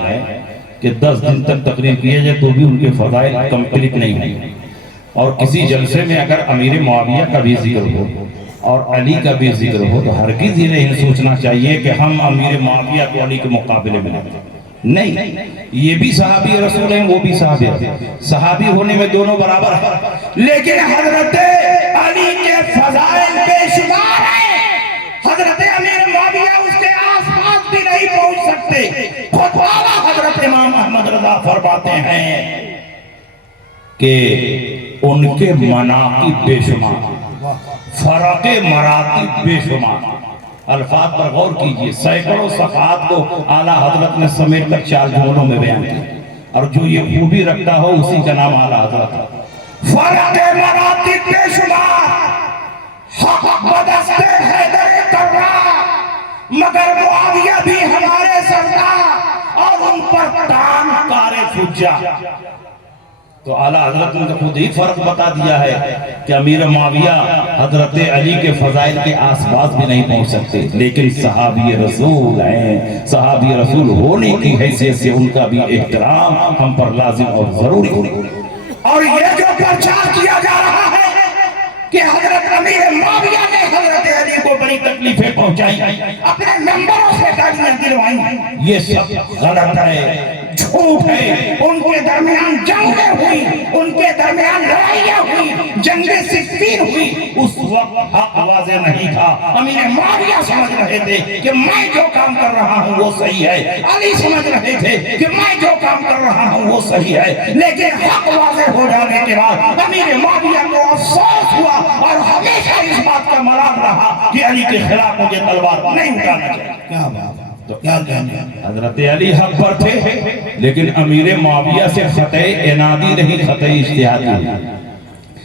ہیں کہ 10 دن تک تقریر کیے جائے تو بھی ان کے فضائل کمپلیٹ نہیں ہیں، اور کسی جلسے میں اگر امیر معاویہ کا بھی ذکر ہو اور علی کا بھی ذکر ہو تو ہرگز یہ نہیں سوچنا چاہیے کہ ہم امیر معاویہ کو علی کے مقابلے میں نہیں، یہ بھی صحابی رسول ہیں وہ بھی صحابی ہیں، صحابی ہونے میں دونوں برابر ہیں، لیکن حضرت علی کے فضائل بے شمار ہیں، حضرت امیر معاویہ اس کے آس پاس بھی نہیں پہنچ سکتے۔ خود والا حضرت امام احمد رضا فرماتے ہیں کہ ان کے مناقب بے شمار، فرق مراتب بے شمار۔ الفاظ پر غور کیجئے، سینکڑوں صفحات کو اعلیٰ حضرت نے سمیٹ کر 4 جملوں میں بیان کیا، اور جو یہ خوبی رکھتا ہو اسی کا نام اعلیٰ حضرت ہے۔ فرق مراتب بے شمار، حق بدست حیدر کرار، مگر معاویہ بھی ہمارے سردار اور ان پر تان کار فجا۔ تو اعلیٰ حضرت نے خود ہی فرق بتا دیا ہے کہ امیر معاویہ حضرت علی کے فضائل کے آس پاس بھی نہیں پہنچ سکتے، لیکن صحابی رسول ہیں، صحابی رسول ہونے کی حیثیت سے ان کا بھی احترام ہم پر لازم اور ضروری ہے۔ اور یہ جو پرچار کیا جا رہا ہے کہ حضرت امیر معاویہ نے حضرت علی کو بڑی تکلیفیں پہنچائی، اپنے ممبروں سے گالیاں دلوائیں، یہ سب غلط ہے، جھوٹ ہے۔ ان کے درمیان جنگیں ہوئی، ان کے درمیان لڑائیاں ہوئی، جنگ صفین ہوئی، اس وقت حق واضح نہیں تھا۔ امیر معاویہ سمجھ رہے تھے کہ میں جو کام کر رہا ہوں وہ صحیح ہے، علی سمجھ رہے تھے کہ میں جو کام کر رہا ہوں وہ صحیح ہے، لیکن حق واضح ہو جانے کے بعد امیر معاویہ کو افسوس ہوا اور ہمیشہ اس بات کا ملال رہا کہ علی کے خلاف مجھے تلوار نہیں اٹھانا چاہیے۔ کیا بات ہے۔ تو کیا کہنے حضرت علی حق پر تھے لیکن امیر معاویہ سے خطۂ عنادی نہیں خطۂ اجتہادی ہوئی،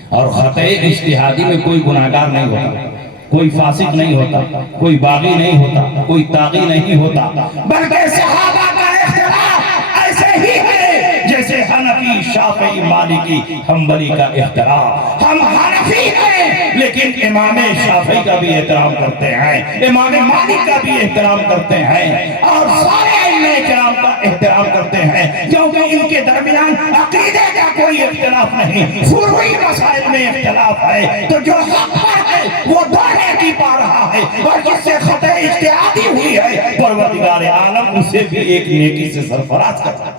اور خطۂ اجتہادی میں کوئی گناہگار نہیں ہوتا، کوئی فاسق نہیں ہوتا، کوئی باغی نہیں ہوتا، کوئی طاغی نہیں ہوتا، بلکہ صحابہ کا اختلاف ایسے ہی ہے جیسے حنفی شافعی مالکی حنبلی کا اختلاف۔ ہم حنفی ہیں لیکن امام شافعی کا بھی احترام کرتے ہیں، امام مالک کا بھی احترام کرتے ہیں، اور سارے ائمہ کرام کا احترام کرتے ہیں، کیونکہ ان کے درمیان عقیدے کا کوئی اختلاف نہیں، فروعی مسائل میں اختلاف ہے۔ تو جو حق پر ہے وہ دانے کی پا رہا ہے، اور جس سے خطۂ اجتہادی ہوئی ہے پروردگار عالم اسے بھی ایک نیکی سے سرفراز کرتا ہے۔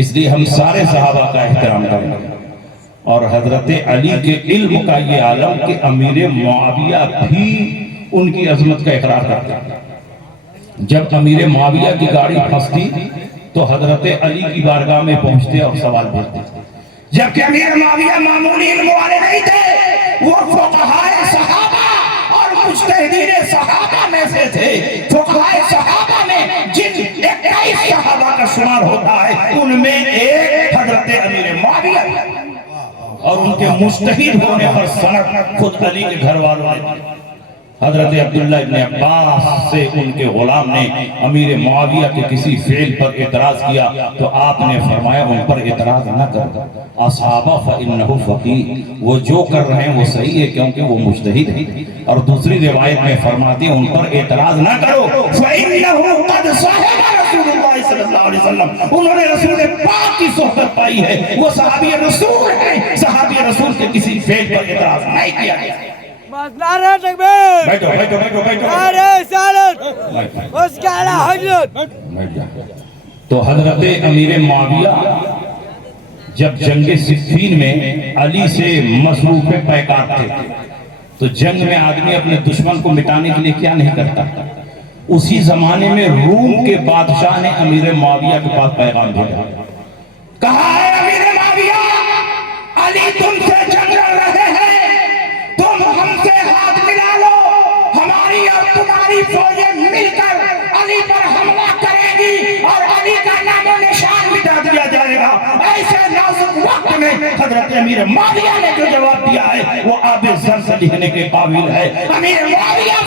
اس لیے ہم سارے صحابہ کا احترام کریں گے، اور حضرت علی کے علم کا یہ عالم کہ امیر معاویہ بھی ان کی عظمت کا اقرار کرتے ہیں۔ جب امیر معاویہ کی گاڑی پھنستی تو حضرت علی کی بارگاہ میں پہنچتے اور سوال پوچھتے، جبکہ امیر معاویہ معمولی علم والے نہیں تھے، وہ فقہائے صحابہ اور مجتہدین صحابہ میں سے تھے۔ فقہائے صحابہ میں جن 21 صحابہ کا شمار ہوتا ہے ان میں ایک حضرت امیر معاویہ، اور ان کے مجتہد ہونے پر سند خود علی کے گھر والوں نے حضرت عبداللہ ابن عباس سے ان کے غلام نے امیر معاویہ کے کسی فعل پر اعتراض کیا تو آپ نے فرمایا ان پر اعتراض نہ کرو، اصحابہ فإنہ فقیہ، وہ جو کر رہے ہیں وہ صحیح ہے کیونکہ وہ مجتہد ہیں۔ اور دوسری روایت میں فرماتے ہیں ان پر اعتراض نہ کرو فإنہ قد صاحب رسول اللہ صلی اللہ علیہ وسلم، انہوں نے رسول پاک کی صحبت پائی ہے، وہ صحابی رسول ہیں، صحابی رسول کے کسی فعل پر اعتراض نہیں کیا گیا۔ نعرہ تکبیر، بیٹھو بیٹھو بیٹھو بیٹھو نعرہ رسالت، اس کا اعلیٰ حضرت۔ تو حضرت امیر معاویہ جب جنگ صفین میں علی سے مصروف پیکار تھے تو جنگ میں آدمی اپنے دشمن کو مٹانے کے لیے کیا نہیں کرتا، اسی زمانے میں روم کے بادشاہ نے امیر معاویہ کے پاس پیغام بھیجا، کہا ہے امیر معاویہ علی تم سے جنگ لڑ رہے ہیں، تم ہم سے ہاتھ ملا لو، ہماری اور تمہاری فوجیں مل کر علی پر حملہ کرے گی اور علی کا نام و نشان مٹا دیا جائے گا۔ ایسے نازک وقت میں حضرت امیر معاویہ نے جو جواب دیا ہے وہ آب زر سے لکھنے کے قابل ہے۔ امیر معاویہ